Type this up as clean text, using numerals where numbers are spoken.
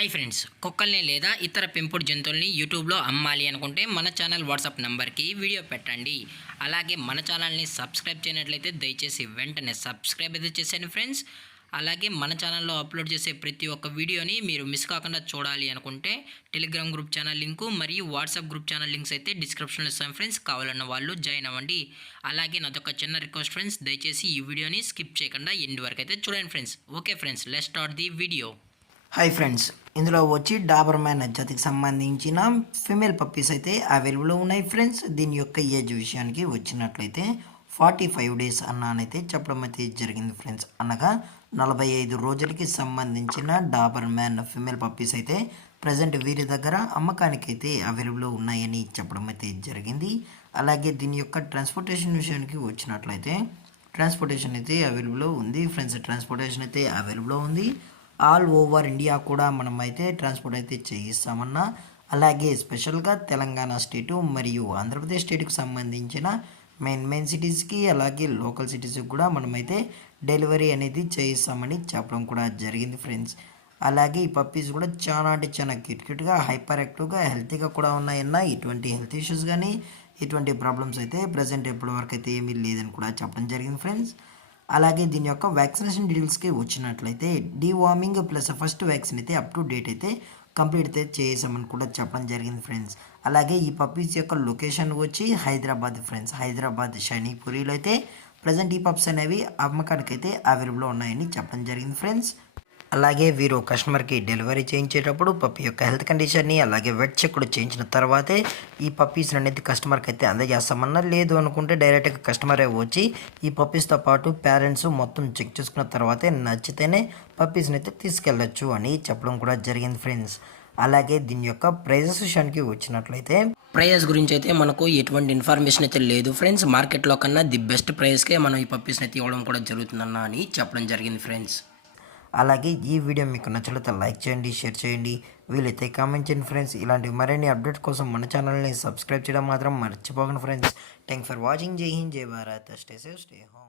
Hi friends, కుక్కల్ని లేదా ఇతర పెంపుడు జంతువుల్ని యూట్యూబ్లో అమ్మాలి అనుకుంటే మన ఛానల్ వాట్సాప్ నెంబర్కి వీడియో పెట్టండి. అలాగే మన ఛానల్ని సబ్స్క్రైబ్ చేయనట్లయితే దయచేసి వెంటనే సబ్స్క్రైబ్ అయితే చేసేయండి ఫ్రెండ్స్. అలాగే మన ఛానల్లో అప్లోడ్ చేసే ప్రతి ఒక్క వీడియోని మీరు మిస్ కాకుండా చూడాలి అనుకుంటే టెలిగ్రామ్ గ్రూప్ ఛానల్ లింకు మరియు వాట్సాప్ గ్రూప్ ఛానల్ లింక్స్ అయితే డిస్క్రిప్షన్లో ఇస్తాను ఫ్రెండ్స్. కావాలన్న వాళ్ళు జాయిన్ అవ్వండి. అలాగే నాదొక చిన్న రిక్వెస్ట్ ఫ్రెండ్స్, దయచేసి ఈ వీడియోని స్కిప్ చేయకుండా ఎండ్ వరకు అయితే చూడండి friends. Okay friends, let's start the video. Hi friends, ఇందులో వచ్చి డాబర్ మ్యాన్ జాతికి సంబంధించిన ఫిమేల్ పప్పీస్ అయితే అవైలబుల్లో ఉన్నాయి ఫ్రెండ్స్. దీని యొక్క ఏజ్ విషయానికి వచ్చినట్లయితే 45 డేస్ అన్నానైతే చెప్పడం అయితే జరిగింది ఫ్రెండ్స్. అనగా 45 రోజులకి సంబంధించిన డాబర్ మ్యాన్ ఫిమేల్ పప్పీస్ అయితే ప్రజెంట్ వీరి దగ్గర అమ్మకానికి అయితే అవైలబుల్లో ఉన్నాయని చెప్పడం అయితే జరిగింది. అలాగే దీని యొక్క ట్రాన్స్పోర్టేషన్ విషయానికి వచ్చినట్లయితే ట్రాన్స్పోర్టేషన్ అయితే అవైలబుల్లో ఉంది ఫ్రెండ్స్. ట్రాన్స్పోర్టేషన్ అయితే అవైలబుల్లో ఉంది. ఆల్ ఓవర్ ఇండియా కూడా మనం అయితే ట్రాన్స్పోర్ట్ అయితే చేయిస్తామన్నా. అలాగే స్పెషల్గా తెలంగాణ స్టేటు మరియు ఆంధ్రప్రదేశ్ స్టేట్కి సంబంధించిన మెయిన్ సిటీస్కి అలాగే లోకల్ సిటీస్కి కూడా మనమైతే డెలివరీ అనేది చేయిస్తామని చెప్పడం కూడా జరిగింది ఫ్రెండ్స్. అలాగే ఈ పప్పీస్ కూడా చాలా అంటే చాలా క్యూట్గా హైపర్ యాక్టివ్గా హెల్తీగా కూడా ఉన్నాయన్న. ఎటువంటి హెల్త్ ఇష్యూస్ కానీ ఎటువంటి ప్రాబ్లమ్స్ అయితే ప్రజెంట్ ఇప్పటి వరకు అయితే ఏమీ లేదని కూడా చెప్పడం జరిగింది ఫ్రెండ్స్. అలాగే దీని యొక్క వ్యాక్సినేషన్ డీటెయిల్స్కి వచ్చినట్లయితే డీవార్మింగ్ ప్లస్ ఫస్ట్ వ్యాక్సిన్ అయితే అప్ టు డేట్ అయితే కంప్లీట్ అయితే చేసామని కూడా చెప్పడం జరిగింది ఫ్రెండ్స్. అలాగే ఈ పప్పీస్ యొక్క లొకేషన్ వచ్చి హైదరాబాద్ ఫ్రెండ్స్. హైదరాబాద్ షైనీపురిలో అయితే ప్రజెంట్ ఈ పప్స్ అనేవి అమ్మకానికి అయితే అవైలబుల్లో ఉన్నాయని చెప్పడం జరిగింది ఫ్రెండ్స్. అలాగే వీరు కస్టమర్కి డెలివరీ చేయించేటప్పుడు పప్పీ యొక్క హెల్త్ కండిషన్ని అలాగే వెట్ చెక్ కూడా చేయించిన తర్వాతే ఈ పప్పీస్ అనేది కస్టమర్కి అయితే అందజేస్తామన్నా. లేదు అనుకుంటే డైరెక్ట్గా కస్టమరే వచ్చి ఈ పప్పీస్తో పాటు పేరెంట్స్ మొత్తం చెక్ చేసుకున్న తర్వాతే నచ్చితేనే పప్పీస్ని అయితే తీసుకెళ్ళచ్చు అని చెప్పడం కూడా జరిగింది ఫ్రెండ్స్. అలాగే దీని యొక్క ప్రైజెస్ విషయానికి వచ్చినట్లయితే ప్రైజెస్ గురించి అయితే మనకు ఎటువంటి ఇన్ఫర్మేషన్ అయితే లేదు ఫ్రెండ్స్. మార్కెట్లో కన్నా ది బెస్ట్ ప్రైస్కే మనం ఈ పప్పీస్ని అయితే ఇవ్వడం కూడా జరుగుతుందన్న అని చెప్పడం జరిగింది ఫ్రెండ్స్. అలాగే ఈ వీడియో మీకు నచ్చినట్లయితే లైక్ చేయండి, షేర్ చేయండి, వీలైతే కామెంట్ చేయండి ఫ్రెండ్స్. ఇలాంటి మరిన్ని అప్డేట్స్ కోసం మన ఛానల్ని సబ్స్క్రైబ్ చేయడం మాత్రం మర్చిపోకండి ఫ్రెండ్స్. Thanks for watching. జై హింద్, జై Bharat, stay safe, stay home.